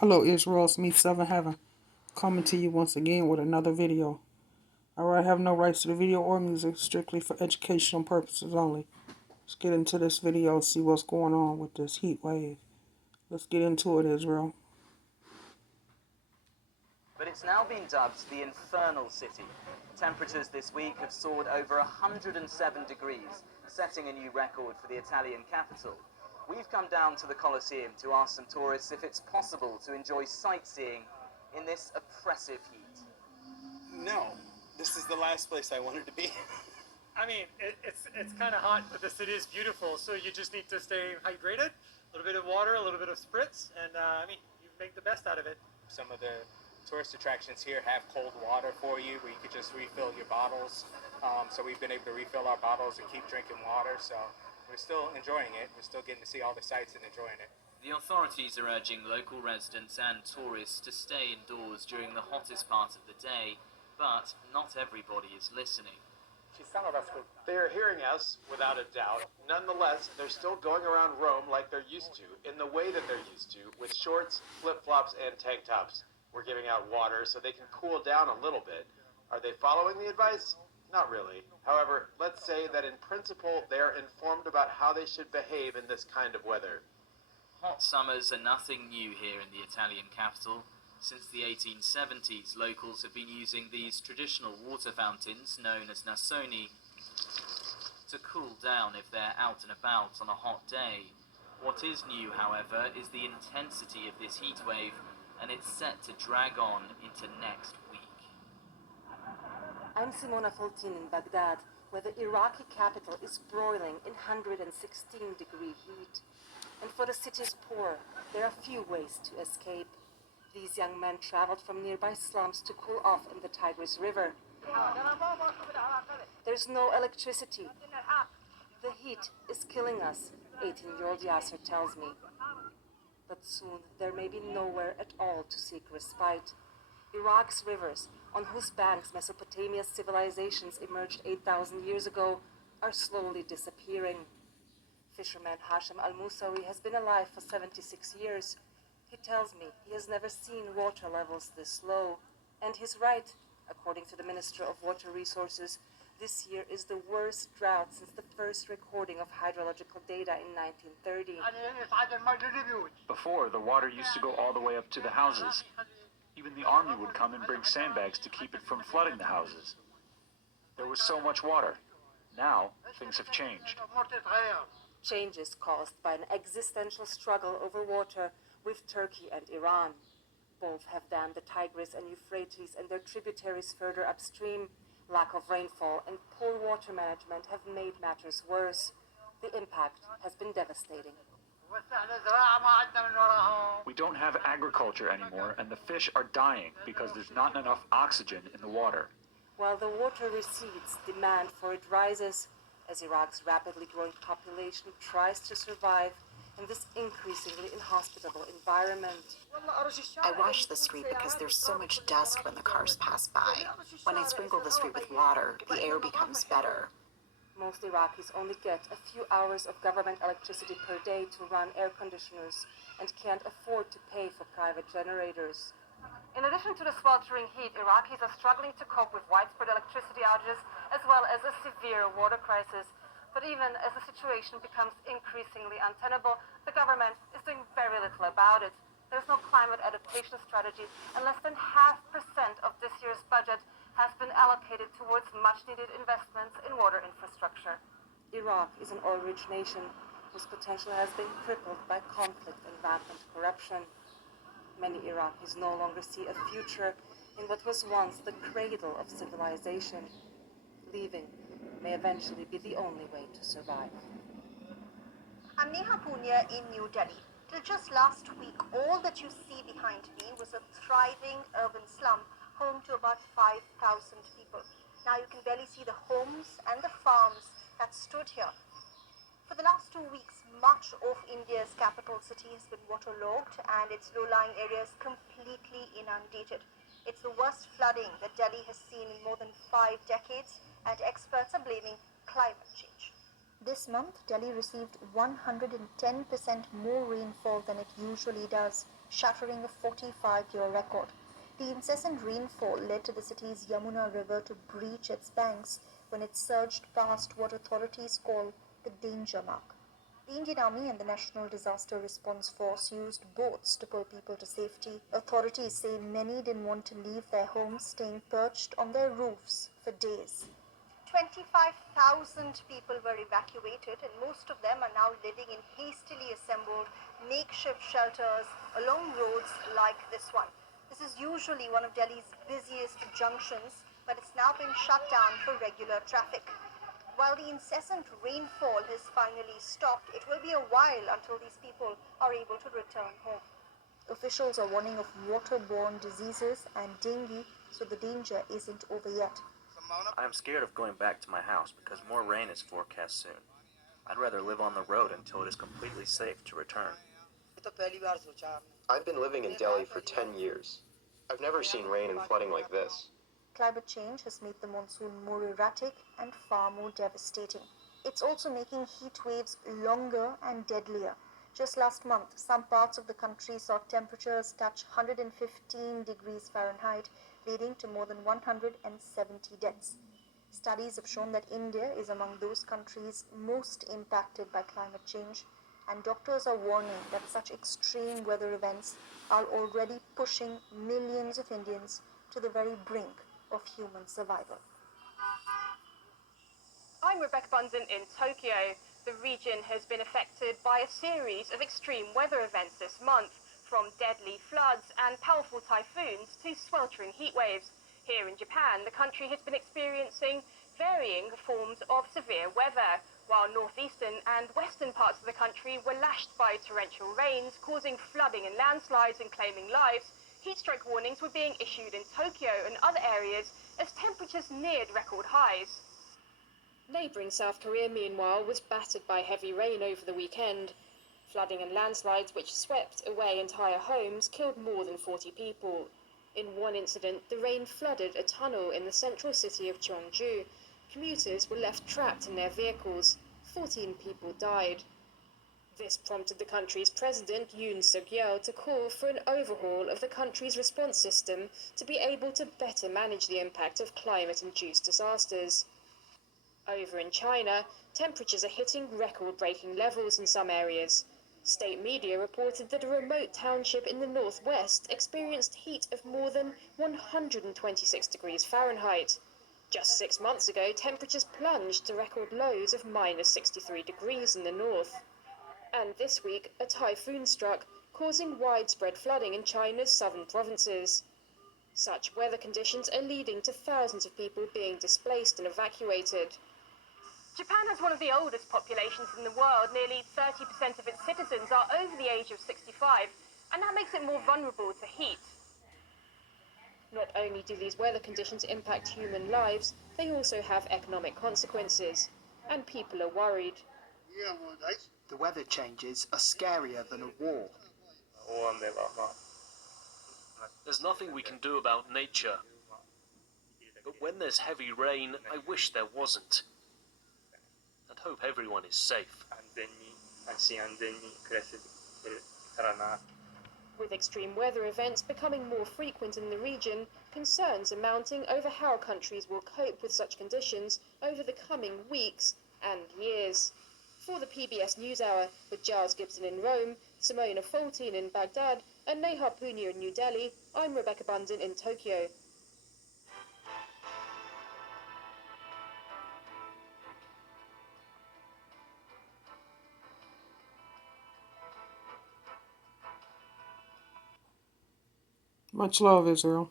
Hello Israel, it's me, Seven Heaven, coming to you once again with another video. Alright, I have no rights to the video or music, strictly for educational purposes only. Let's get into this video and see what's going on with this heat wave. Let's get into it, Israel. But it's now been dubbed the Infernal City. Temperatures this week have soared over 107 degrees, setting a new record for the Italian capital. We've come down to the Colosseum to ask some tourists if it's possible to enjoy sightseeing in this oppressive heat. No, this is the last place I wanted to be. I mean, it's kind of hot, but the city is beautiful, so you just need to stay hydrated, a little bit of water, a little bit of spritz, and I mean, you make the best out of it. Some of the tourist attractions here have cold water for you, where you could just refill your bottles. So we've been able to refill our bottles and keep drinking water, so we're still enjoying it. We're still getting to see all the sights and enjoying it. The authorities are urging local residents and tourists to stay indoors during the hottest part of the day, but not everybody is listening. They are hearing us, without a doubt. Nonetheless, they're still going around Rome like they're used to, in the way that they're used to, with shorts, flip-flops, and tank tops. We're giving out water so they can cool down a little bit. Are they following the advice? Not really. However, let's say that in principle, they are informed about how they should behave in this kind of weather. Hot summers are nothing new here in the Italian capital. Since the 1870s, locals have been using these traditional water fountains, known as Nasoni, to cool down if they're out and about on a hot day. What is new, however, is the intensity of this heat wave, and it's set to drag on into next week. I'm Simona Foltin in Baghdad, where the Iraqi capital is broiling in 116-degree heat. And for the city's poor, there are few ways to escape. These young men traveled from nearby slums to cool off in the Tigris River. There's no electricity. The heat is killing us, 18-year-old Yasser tells me. But soon there may be nowhere at all to seek respite. Iraq's rivers, on whose banks Mesopotamia's civilizations emerged 8,000 years ago, are slowly disappearing. Fisherman Hashim Al-Musawi has been alive for 76 years. He tells me he has never seen water levels this low. And he's right. According to the Minister of Water Resources, this year is the worst drought since the first recording of hydrological data in 1930. Before, the water used to go all the way up to the houses. Even the army would come and bring sandbags to keep it from flooding the houses. There was so much water. Now, things have changed. Changes caused by an existential struggle over water with Turkey and Iran. Both have dammed the Tigris and Euphrates and their tributaries further upstream. Lack of rainfall and poor water management have made matters worse. The impact has been devastating. We don't have agriculture anymore, and the fish are dying because there's not enough oxygen in the water. While the water recedes, demand for it rises as Iraq's rapidly growing population tries to survive in this increasingly inhospitable environment. I wash the street because there's so much dust when the cars pass by. When I sprinkle the street with water, the air becomes better. Most Iraqis only get a few hours of government electricity per day to run air conditioners and can't afford to pay for private generators. In addition to the sweltering heat, Iraqis are struggling to cope with widespread electricity outages as well as a severe water crisis. But even as the situation becomes increasingly untenable, the government is doing very little about it. There's no climate adaptation strategy, and less than 0.5% of this year's budget has been allocated towards much-needed investments in water infrastructure. Iraq is an oil-rich nation whose potential has been crippled by conflict and rampant corruption. Many Iraqis no longer see a future in what was once the cradle of civilization. Leaving may eventually be the only way to survive. I'm Neha Punya in New Delhi. Till just last week, all that you see behind me was a thriving urban slum home to about 5,000 people. Now you can barely see the homes and the farms that stood here. For the last 2 weeks, much of India's capital city has been waterlogged and its low-lying areas completely inundated. It's the worst flooding that Delhi has seen in more than 5 decades, and experts are blaming climate change. This month, Delhi received 110% more rainfall than it usually does, shattering a 45-year record. The incessant rainfall led to the city's Yamuna River to breach its banks when it surged past what authorities call the danger mark. The Indian Army and the National Disaster Response Force used boats to pull people to safety. Authorities say many didn't want to leave their homes, staying perched on their roofs for days. 25,000 people were evacuated, and most of them are now living in hastily assembled makeshift shelters along roads like this one. This is usually one of Delhi's busiest junctions, but it's now been shut down for regular traffic. While the incessant rainfall has finally stopped, it will be a while until these people are able to return home. Officials are warning of waterborne diseases and dengue, so the danger isn't over yet. I am scared of going back to my house because more rain is forecast soon. I'd rather live on the road until it is completely safe to return. I've been living in Delhi for 10 years. I've never seen rain and flooding like this. Climate change has made the monsoon more erratic and far more devastating. It's also making heat waves longer and deadlier. Just last month, some parts of the country saw temperatures touch 115 degrees Fahrenheit, leading to more than 170 deaths. Studies have shown that India is among those countries most impacted by climate change, and doctors are warning that such extreme weather events are already pushing millions of Indians to the very brink of human survival. I'm Rebecca Bunsen in Tokyo. The region has been affected by a series of extreme weather events this month, from deadly floods and powerful typhoons to sweltering heat waves. Here in Japan, the country has been experiencing varying forms of severe weather, while northeastern and western parts of the country were lashed by torrential rains, causing flooding and landslides and claiming lives. Heatstroke warnings were being issued in Tokyo and other areas as temperatures neared record highs. Neighbouring South Korea, meanwhile, was battered by heavy rain over the weekend. Flooding and landslides which swept away entire homes killed more than 40 people. In one incident, the rain flooded a tunnel in the central city of Cheongju. Commuters were left trapped in their vehicles. 14 people died. This prompted the country's president, Yoon Suk-yeol, to call for an overhaul of the country's response system to be able to better manage the impact of climate-induced disasters. Over in China, temperatures are hitting record-breaking levels in some areas. State media reported that a remote township in the northwest experienced heat of more than 126 degrees Fahrenheit. Just 6 months ago, temperatures plunged to record lows of minus 63 degrees in the north. And this week, a typhoon struck, causing widespread flooding in China's southern provinces. Such weather conditions are leading to thousands of people being displaced and evacuated. Japan has one of the oldest populations in the world. Nearly 30% of its citizens are over the age of 65, and that makes it more vulnerable to heat. Not only do these weather conditions impact human lives, they also have economic consequences, and people are worried. The weather changes are scarier than a war. There's nothing we can do about nature. But when there's heavy rain, I wish there wasn't. And hope everyone is safe. With extreme weather events becoming more frequent in the region, concerns are mounting over how countries will cope with such conditions over the coming weeks and years. For the PBS NewsHour, with Giles Gibson in Rome, Simona Faultine in Baghdad, and Neha Punia in New Delhi, I'm Rebecca Bunsen in Tokyo. Much love, Israel.